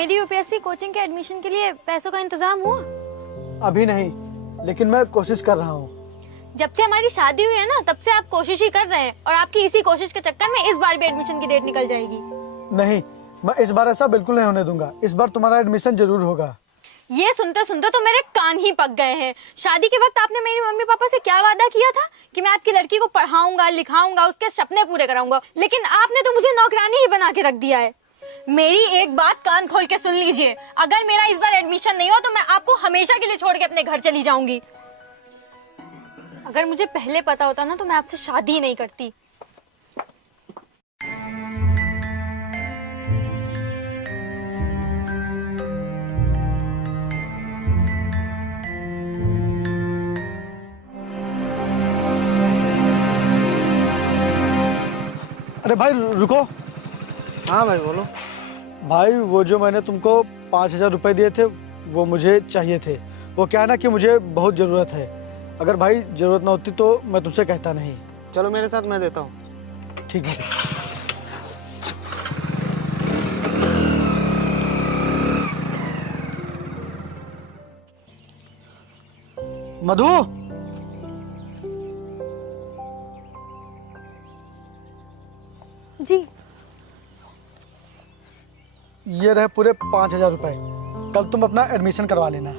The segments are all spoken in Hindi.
मेरी यूपीएससी कोचिंग के एडमिशन के लिए पैसों का इंतजाम हुआ? अभी नहीं, लेकिन मैं कोशिश कर रहा हूँ। जब से हमारी शादी हुई है ना, तब से आप कोशिश ही कर रहे हैं और आपकी इसी कोशिश के चक्कर में इस बार भी एडमिशन की डेट निकल जाएगी। नहीं, मैं इस बार ऐसा बिल्कुल नहीं होने दूंगा। इस बार तुम्हारा एडमिशन जरूर होगा। ये सुनते सुनते तो मेरे कान ही पक गए हैं। शादी के वक्त आपने मेरी मम्मी पापा से क्या वादा किया था कि मैं आपकी लड़की को पढ़ाऊंगा, लिखाऊंगा, उसके सपने पूरे कराऊंगा, लेकिन आपने तो मुझे नौकरानी ही बना के रख दिया है। मेरी एक बात कान खोल के सुन लीजिए, अगर मेरा इस बार एडमिशन नहीं हो तो मैं आपको हमेशा के लिए छोड़ के अपने घर चली जाऊंगी। अगर मुझे पहले पता होता ना तो मैं आपसे शादी ही नहीं करती। अरे भाई रुको। हाँ भाई बोलो। भाई वो जो मैंने तुमको 5,000 रुपये दिए थे वो मुझे चाहिए थे। वो क्या है ना कि मुझे बहुत ज़रूरत है। अगर भाई ज़रूरत ना होती तो मैं तुमसे कहता नहीं। चलो मेरे साथ, मैं देता हूँ। ठीक है। मधु, जी ये रहे पूरे 5,000 रुपये। कल तुम अपना एडमिशन करवा लेना।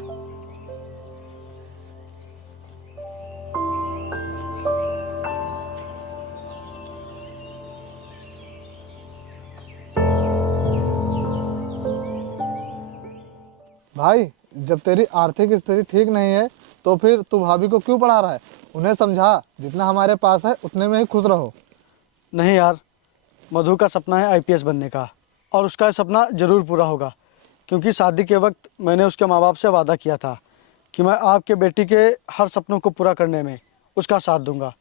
भाई जब तेरी आर्थिक स्थिति ठीक नहीं है तो फिर तू भाभी को क्यों पढ़ा रहा है? उन्हें समझा, जितना हमारे पास है उतने में ही खुश रहो। नहीं यार, मधु का सपना है आईपीएस बनने का और उसका सपना ज़रूर पूरा होगा, क्योंकि शादी के वक्त मैंने उसके माँ बाप से वादा किया था कि मैं आपके बेटी के हर सपनों को पूरा करने में उसका साथ दूंगा।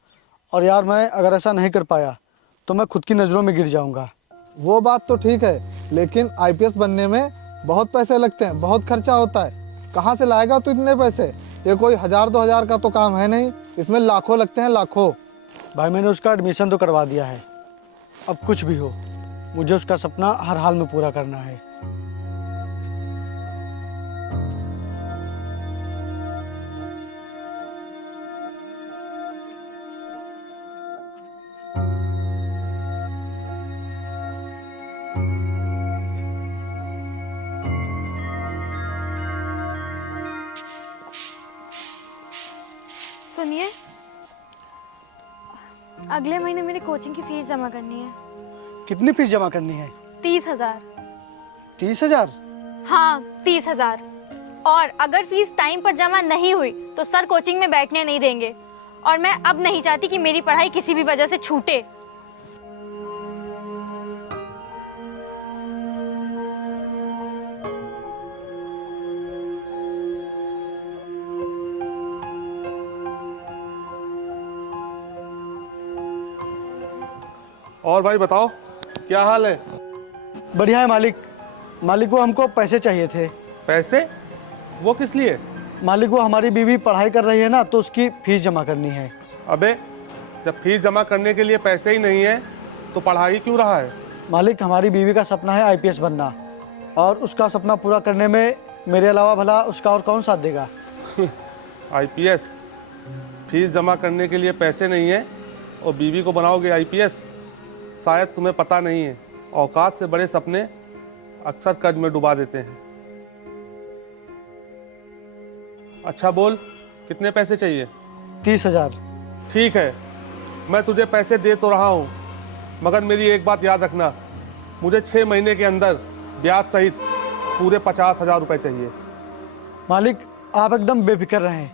और यार मैं अगर ऐसा नहीं कर पाया तो मैं खुद की नज़रों में गिर जाऊंगा। वो बात तो ठीक है, लेकिन आईपीएस बनने में बहुत पैसे लगते हैं, बहुत खर्चा होता है। कहाँ से लाएगा तू इतने पैसे? ये कोई 1,000-2,000 का तो काम है नहीं, इसमें लाखों लगते हैं, लाखों। भाई मैंने उसका एडमिशन तो करवा दिया है। अब कुछ भी हो, मुझे उसका सपना हर हाल में पूरा करना है। सुनिए, अगले महीने मेरी कोचिंग की फीस जमा करनी है। कितनी फीस जमा करनी है? 30,000। 30,000? हाँ 30,000। और अगर फीस टाइम पर जमा नहीं हुई तो सर कोचिंग में बैठने नहीं देंगे। और मैं अब नहीं चाहती कि मेरी पढ़ाई किसी भी वजह से छूटे। और भाई बताओ, क्या हाल है? बढ़िया है मालिक। मालिक वो हमको पैसे चाहिए थे। पैसे? वो किस लिए? मालिक वो हमारी बीवी पढ़ाई कर रही है ना, तो उसकी फीस जमा करनी है। अबे जब फीस जमा करने के लिए पैसे ही नहीं है तो पढ़ाई क्यों रहा है? मालिक हमारी बीवी का सपना है आईपीएस बनना, और उसका सपना पूरा करने में मेरे अलावा भला उसका और कौन साथ देगा? आईपीएस? फीस जमा करने के लिए पैसे नहीं है और बीवी को बनाओगे आईपीएस? शायद तुम्हें पता नहीं है, औकात से बड़े सपने अक्सर कर्ज में डुबा देते हैं। अच्छा बोल, कितने पैसे चाहिए? 30,000। ठीक है, मैं तुझे पैसे दे तो रहा हूँ, मगर मेरी एक बात याद रखना, मुझे 6 महीने के अंदर ब्याज सहित पूरे 50,000 रुपये चाहिए। मालिक आप एकदम बेफिक्र रहें।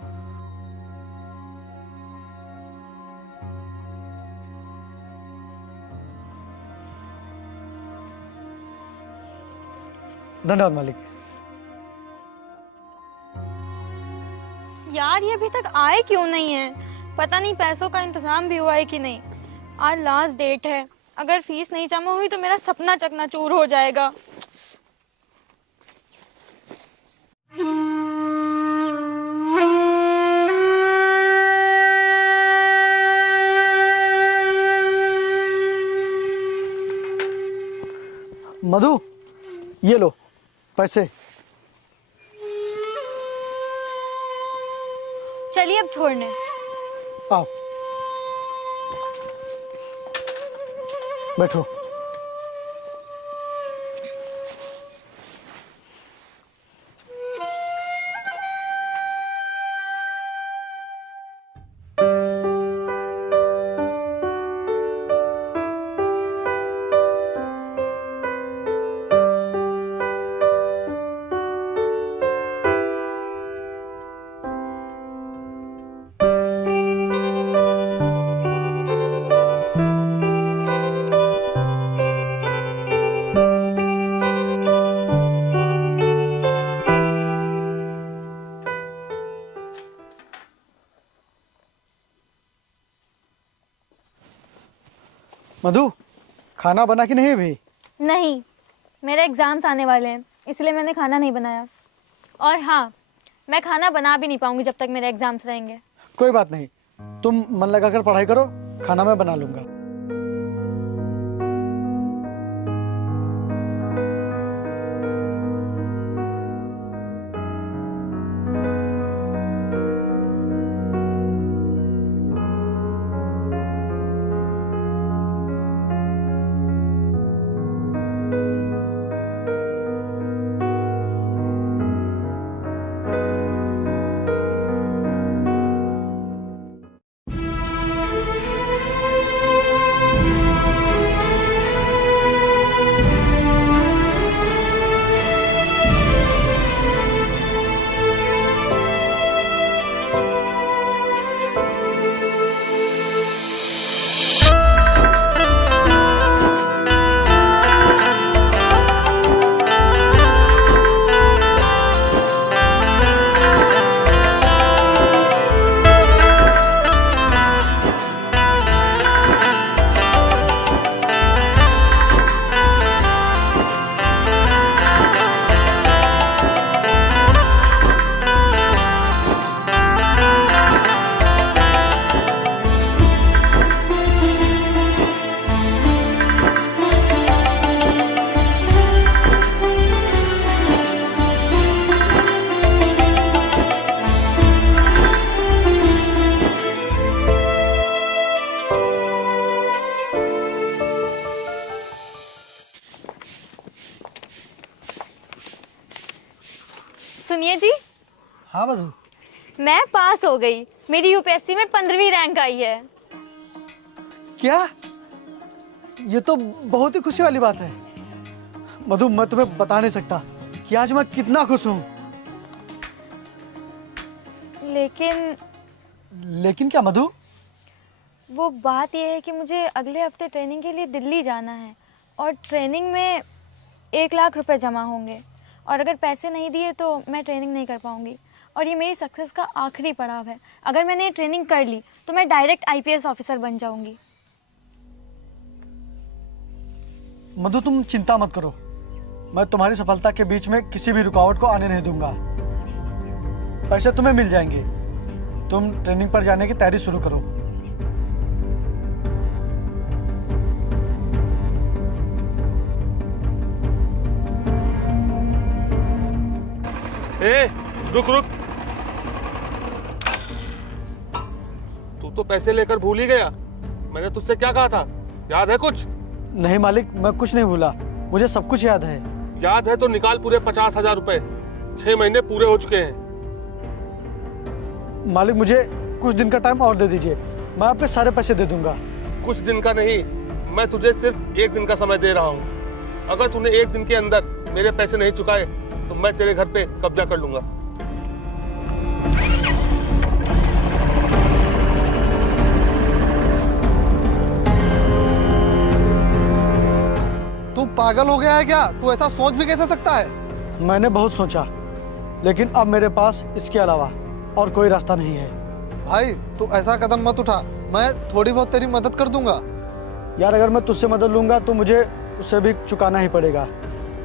धन्यवाद मालिक। यार ये अभी तक आए क्यों नहीं है? पता नहीं पैसों का इंतजाम भी हुआ है कि नहीं। आज लास्ट डेट है, अगर फीस नहीं जमा हुई तो मेरा सपना चकनाचूर हो जाएगा। मधु ये लो, पैसे। चलिए अब छोड़ने। आओ बैठो। मधु, खाना बना कि नहीं अभी? नहीं, मेरे एग्जाम्स आने वाले हैं, इसलिए मैंने खाना नहीं बनाया। और हाँ, मैं खाना बना भी नहीं पाऊंगी जब तक मेरे एग्जाम्स रहेंगे। कोई बात नहीं, तुम मन लगाकर पढ़ाई करो, खाना मैं बना लूंगा। सुनिए जी, हाँ मधु। मैं पास हो गई। मेरी यूपीएससी में 15वीं रैंक आई है। क्या? ये तो बहुत ही खुशी वाली बात है मधु। मैं तुम्हें बता नहीं सकता कि आज मैं कितना खुश हूँ। लेकिन क्या मधु? वो बात यह है कि मुझे अगले हफ्ते ट्रेनिंग के लिए दिल्ली जाना है और ट्रेनिंग में 1 लाख रुपए जमा होंगे और अगर पैसे नहीं दिए तो मैं ट्रेनिंग नहीं कर पाऊंगी और ये मेरी सक्सेस का आखिरी पड़ाव है। अगर मैंने ये ट्रेनिंग कर ली तो मैं डायरेक्ट आईपीएस ऑफिसर बन जाऊंगी। मधु तुम चिंता मत करो, मैं तुम्हारी सफलता के बीच में किसी भी रुकावट को आने नहीं दूंगा। पैसे तुम्हें मिल जाएंगे। तुम ट्रेनिंग पर जाने की तैयारी शुरू करो। ए, रुक रुक। तू तो पैसे लेकर भूल ही गया। मैंने तुझसे क्या कहा था, याद है कुछ? नहीं मालिक, मैं कुछ नहीं भूला, मुझे सब कुछ याद है। याद है तो निकाल पूरे 50,000 रुपए। 6 महीने पूरे हो चुके हैं। मालिक मुझे कुछ दिन का टाइम और दे दीजिए, मैं आपके सारे पैसे दे दूंगा। कुछ दिन का नहीं, मैं तुझे सिर्फ 1 दिन का समय दे रहा हूँ। अगर तूने 1 दिन के अंदर मेरे पैसे नहीं चुकाए तो मैं तेरे घर पे कब्जा कर लूंगा। तू पागल हो गया है क्या? तू ऐसा सोच भी कैसे सकता है? मैंने बहुत सोचा, लेकिन अब मेरे पास इसके अलावा और कोई रास्ता नहीं है। भाई तू ऐसा कदम मत उठा, मैं थोड़ी बहुत तेरी मदद कर दूंगा। यार अगर मैं तुझसे मदद लूंगा तो मुझे उससे भी चुकाना ही पड़ेगा,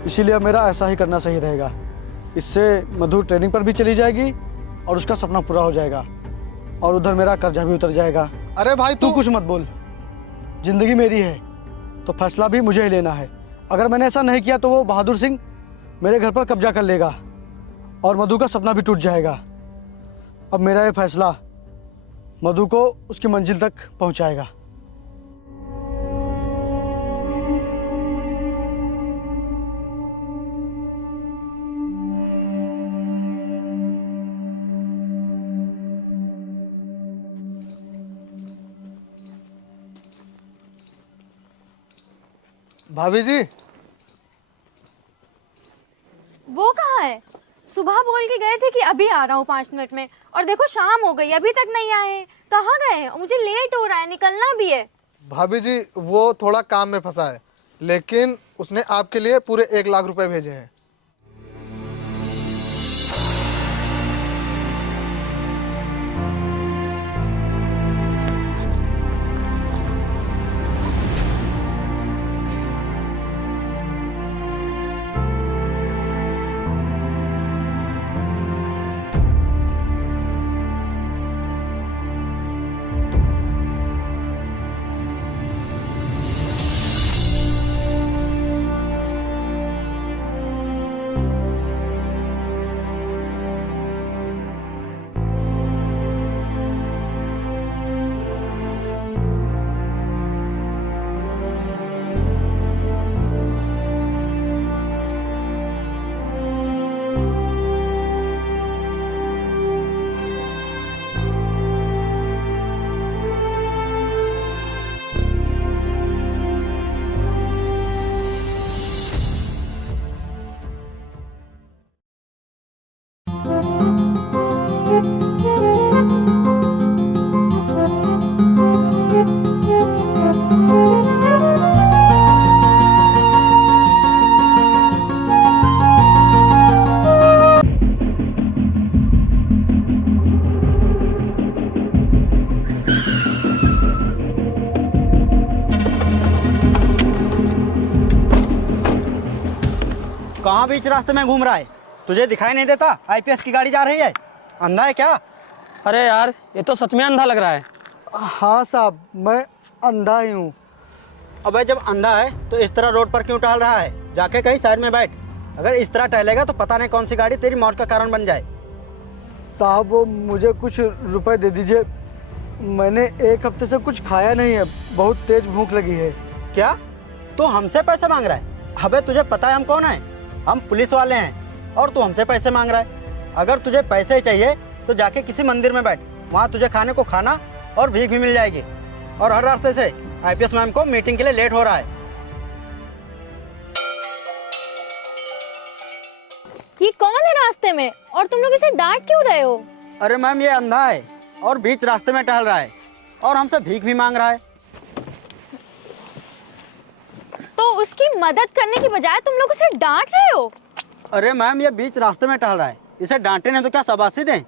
इसीलिए मेरा ऐसा ही करना सही रहेगा। इससे मधु ट्रेनिंग पर भी चली जाएगी और उसका सपना पूरा हो जाएगा और उधर मेरा कर्जा भी उतर जाएगा। अरे भाई तू कुछ मत बोल, जिंदगी मेरी है तो फैसला भी मुझे ही लेना है। अगर मैंने ऐसा नहीं किया तो वो बहादुर सिंह मेरे घर पर कब्जा कर लेगा और मधु का सपना भी टूट जाएगा। अब मेरा ये फैसला मधु को उसकी मंजिल तक पहुंचाएगा। भाभी जी, वो कहाँ है? सुबह बोल के गए थे कि अभी आ रहा हूँ 5 मिनट में, और देखो शाम हो गई अभी तक नहीं आए हैं। कहाँ गए हैं? मुझे लेट हो रहा है, निकलना भी है। भाभी जी वो थोड़ा काम में फंसा है, लेकिन उसने आपके लिए पूरे 1 लाख रुपए भेजे हैं। कहाँ बीच रास्ते में घूम रहा है? तुझे दिखाई नहीं देता आईपीएस की गाड़ी जा रही है? अंधा है क्या? अरे यार, ये तो सच में अंधा लग रहा है। हाँ साहब, मैं अंधा ही हूँ। अबे जब अंधा है तो इस तरह रोड पर क्यों टहल रहा है? जाके कहीं साइड में बैठ। अगर इस तरह टहलेगा तो पता नहीं कौन सी गाड़ी तेरी मौत का कारण बन जाए। साहब वो मुझे कुछ रुपए दे दीजिए, मैंने 1 हफ्ते से कुछ खाया नहीं है, बहुत तेज भूख लगी है। क्या तू हमसे पैसे मांग रहा है? अबे तुझे पता है हम कौन है? हम पुलिस वाले हैं और तू हमसे पैसे मांग रहा है। अगर तुझे पैसे चाहिए तो जाके किसी मंदिर में बैठ, वहाँ तुझे खाने को खाना और भीख भी मिल जाएगी। और हर रास्ते से आईपीएस मैम को मीटिंग के लिए लेट हो रहा है। ये कौन है रास्ते में, और तुम लोग इसे डांट क्यों रहे हो? अरे मैम ये अंधा है और बीच रास्ते में टहल रहा है और हमसे भीख भी मांग रहा है। तो उसकी मदद करने की बजाय तुम लोग उसे डांट रहे हो? अरे मैम ये बीच रास्ते में टहल रहा है, इसे डांटे नहीं तो क्या शाबाशी दें?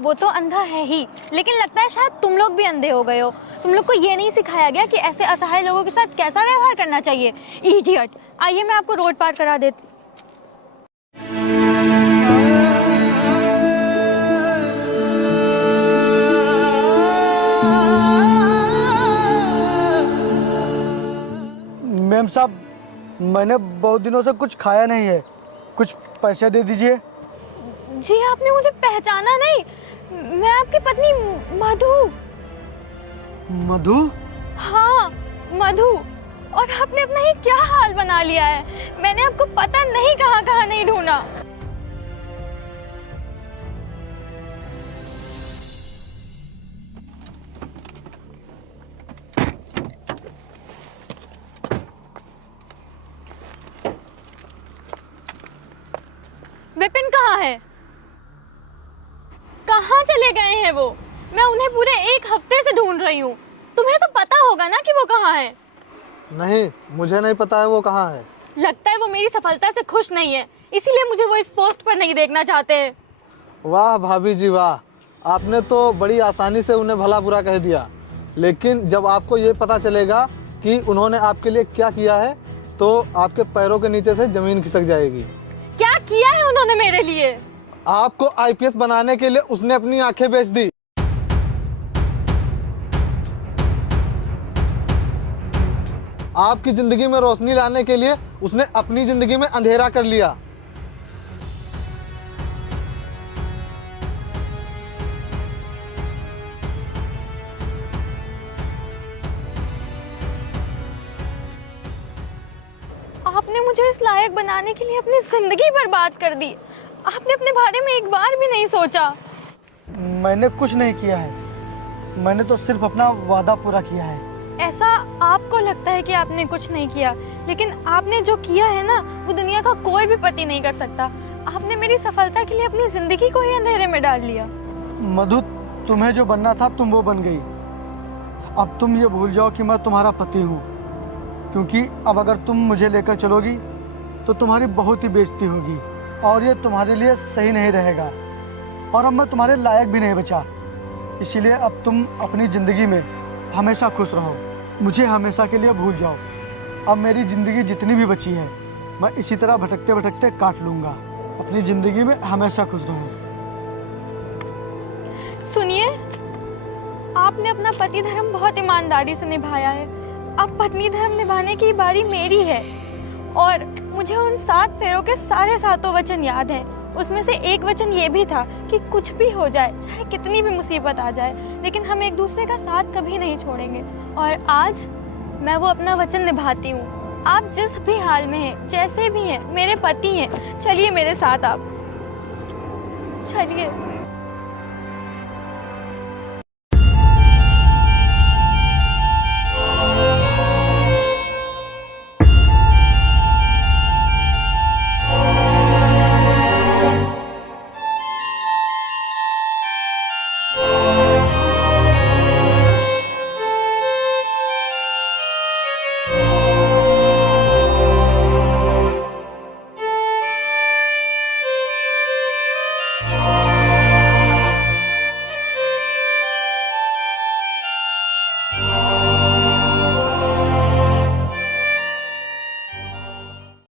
वो तो अंधा है ही, लेकिन लगता है शायद तुम लोग भी अंधे हो गए हो। तुम लोग को ये नहीं सिखाया गया कि ऐसे असहाय लोगों के साथ कैसा व्यवहार करना चाहिए। इडियट। आइए मैं आपको रोड पार करा देती। मैम साहब, मैंने बहुत दिनों से कुछ खाया नहीं है, कुछ पैसे दे दीजिए। जी आपने मुझे पहचाना नहीं? मैं आपकी पत्नी मधु। मधु? हाँ मधु। और आपने अपना ही क्या हाल बना लिया है। मैंने आपको पता नहीं कहाँ कहाँ नहीं ढूंढा। विपिन कहाँ है? कहाँ चले गए हैं वो? मैं उन्हें पूरे 1 हफ्ते से ढूंढ रही हूँ। तुम्हें तो पता होगा ना कि वो कहाँ है। नहीं, मुझे नहीं पता है वो कहाँ है। लगता है वो मेरी सफलता से खुश नहीं है, इसीलिए मुझे वो इस पोस्ट पर नहीं देखना चाहते हैं। वाह भाभी जी वाह, आपने तो बड़ी आसानी से उन्हें भला बुरा कह दिया। लेकिन जब आपको ये पता चलेगा कि उन्होंने आपके लिए क्या किया है तो आपके पैरों के नीचे से जमीन खिसक जाएगी। क्या किया है उन्होंने मेरे लिए? आपको आईपीएस बनाने के लिए उसने अपनी आंखें बेच दी। आपकी जिंदगी में रोशनी लाने के लिए उसने अपनी जिंदगी में अंधेरा कर लिया। लायक बनाने के लिए अपनी जिंदगी बर्बाद कर दी। आपने अपने बारे में एक बार भी नहीं सोचा। मैंने कुछ नहीं किया है, मैंने तो सिर्फ अपना वादा पूरा किया है। ऐसा आपको लगता है कि आपने कुछ नहीं किया, लेकिन आपने जो किया है ना, वो दुनिया का कोई भी पति नहीं कर सकता। आपने मेरी सफलता के लिए अपनी जिंदगी को ही अंधेरे में डाल लिया। मधु, तुम्हें जो बनना था तुम वो बन गई। अब तुम ये भूल जाओ कि मैं तुम्हारा पति हूँ, क्योंकि अब अगर तुम मुझे लेकर चलोगी तो तुम्हारी बहुत ही बेइज्जती होगी और ये तुम्हारे लिए सही नहीं रहेगा। और अब मैं तुम्हारे लायक भी नहीं बचा, इसीलिए अब तुम अपनी ज़िंदगी में हमेशा खुश रहो, मुझे हमेशा के लिए भूल जाओ। अब मेरी ज़िंदगी जितनी भी बची है मैं इसी तरह भटकते भटकते काट लूँगा। अपनी ज़िंदगी में हमेशा खुश रहो। सुनिए, आपने अपना पति धर्म बहुत ईमानदारी से निभाया है। अब पत्नी धर्म निभाने की बारी मेरी है। और मुझे उन 7 फेरों के सारे 7 वचन याद हैं। उसमें से एक वचन ये भी था कि कुछ भी हो जाए, चाहे कितनी भी मुसीबत आ जाए, लेकिन हम एक दूसरे का साथ कभी नहीं छोड़ेंगे। और आज मैं वो अपना वचन निभाती हूँ। आप जिस भी हाल में हैं, जैसे भी हैं, मेरे पति हैं। चलिए मेरे साथ, आप चलिए।